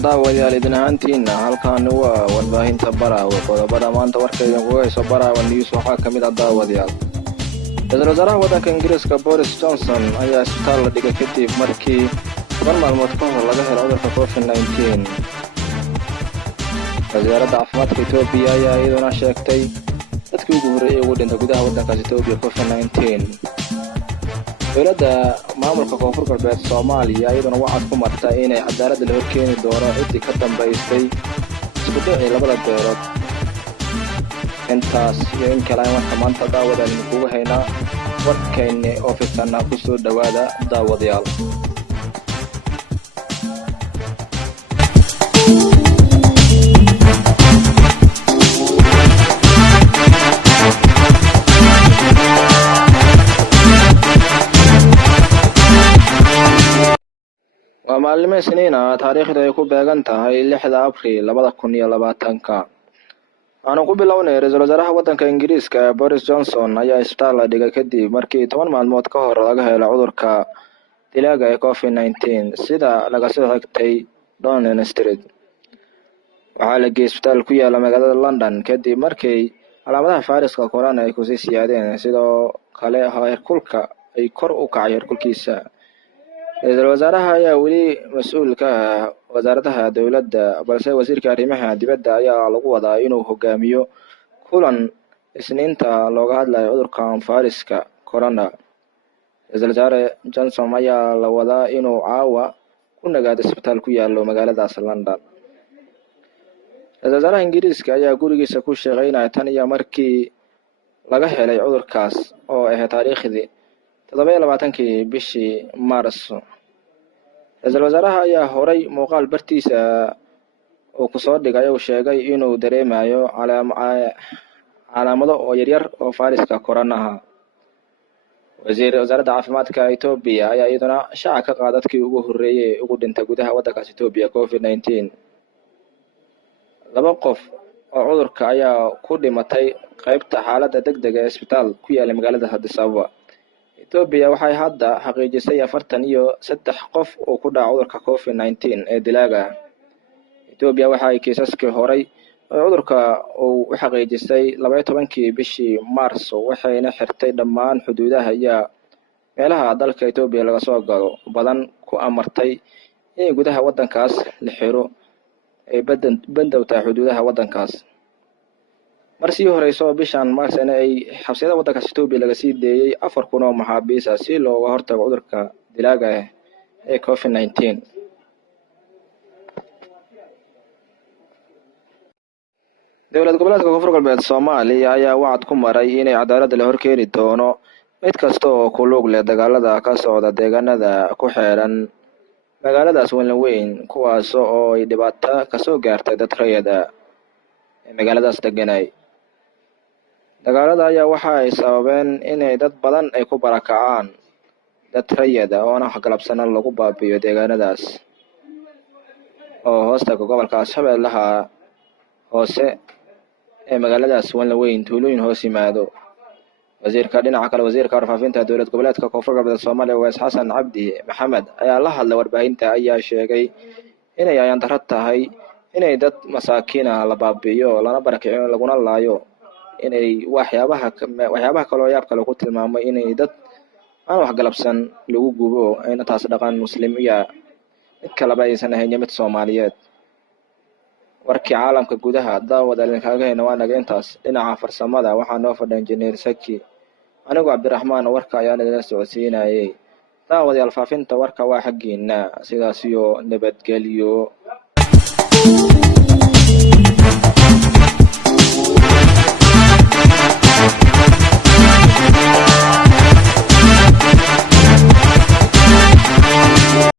daawadayaal idin ahaantiina halkaan waa warbaahinta Baraawe qodobada maanta warkayga ugu hayso Baraawe News waxaa kamid ah daawadayaal Ra'iisul Wasaaraha waddanka Ingiriiska Boris Johnson ayaa isbitaal la dhigay kadib markii 10 maalmood ka hor laga helay cudurka COVID-19 Wasaaradda Caafimaadka Itoobiya ayaa iyaduna sheegtay dadkii ugu horreeyay ugu dhintay gudaha waddankaas Itoobiya COVID-19 dowladda maamulka koonfur galbeed Soomaaliya iyaduna waxaad ku martay inay cadaalad la horkeeni doono cidii ka dambeysay isku dhacay labada beelood intaas iyo in kale waxaan maanta daawadaan ugu haynaa warkayna oo fitan ku soo dhawaada daawadayaal maalmo isniina taariikhda ay ku beegan tahay 6 Abriil 2020 aanu ku bilownay Ra'iisul Wasaaraha waddanka Ingiriiska Boris Johnson ayaa isbitaal la dhigay kadib markii 10 maalmood ka hor laga helay cudurka dilaaga ee COVID-19 sida laga soo xigtay Downing Street waxaa la geeyay isbitaal ku yaala magaalada London kadib markii calaamadaha fayraska corona ay ku sii siyaadeen sidoo kale heerkulka ay kor u kacay heerkulkiisa Ra'iisul Wasaaraha ayaa weli mas'uul ka ah wasaaradda dawladda balse wasiirka arrimaha dibadda ayaa lagu wadaa inuu hogaamiyo kulan isniinta looga hadlayo cudurka fayraska corona Ra'iisul Wasaare Johnson ayaa la wadaa inuu caawa ku nagaado isbitaal ku yaalo magaalada London Ra'iisul Wasaaraha Ingiriiska ayaa gurigiisa ku shaqeynaya tan iyo markii laga helay cudurkaas oo ah taariikhdii 27 bishii Maarso Ra'iisul Wasaaraha ayaa horay muuqaal bartiisa oo ku soo dhigay oo sheegay inuu dareemayo calaamado oo yaryar oo fayraska corona Wasaaradda Caafimaadka Itoobiya ayaa iyaduna shaaca ka qaaday dadkii ugu horreeyay ugu dhintay gudaha waddanka Itoobiya COVID-19 laba qof oo cudurka ayaa ku dhimatay qaybta xaaladda degdega ee isbitaal ku yaala magaalada Addis Ababa Itoobiya waxay hadda xaqiijisay 43 qof oo ku dhacay cudurka COVID-19 ee dilaaga Itoobiya waxay kiisaskii horay cudurka uu u xaqiijisay 12 bishii Maarso waxayna xirtay dhammaan xuduudaha iyo meelaha dalka Itoobiya laga soo galo badan ku amartay in gudaha waddankaas la xiro ay bandowta xuduudaha waddankaas markii horeyso bishan Maarso ay xabsiyada waddanka Itoobiya laga sii deeyay 4,000 oo maxaabiis ah si looga hortago cudurka dilaaga ee COVID-19 dowlad goboleedka koonfur galbeed Soomaaliya ayaa wacd ku maray inay cadaalad la horkeeni doono mid kasta oo ku lug leh dagaalada ka socda deegaanada ku xeeran magaaladaas weyn kuwaas oo ay dhibaato ka soo gaartay dad rayida magaaladaas deganay dagaalada ayaa waxa ay sababeen inay dad badan ay ku barakacaan dad rayida oo aan xaqlabsana lagu baabiyo deegaanadaas oo hoosta gobolka Shabeellaha hoose ee magaaladaas weyn tuulooyin hoos yimaado wasiirka dhinaca kale wasiirka warfaafinta dowlad goboleedka koonfur galbeed Soomaaliya Waas Xasan Cabdi Maxamed ayaa la hadlay warbaahinta ayaa sheegay inay ayaan darro tahay inay dad masaakiin ah la baabiyo lana barakiciyo laguna laayo inay waxyaabaha kale oo yaab kale ku tilmaamay inay dad aan wax galabsan lagu gubo ayna taas dhaqan muslimiya mid kale aysan ahayn mid Soomaaliyeed warkii caalamka gudaha daawada kaaga heena waa naga intaas dhinaca farsamada waxaa noo fadhiya injineer Saki anigu Cabdiraxmaan warka ayaan idin socodsiinayay daawadayaal faafinta warka waa xaqiina sidaas iyo nabadgelyo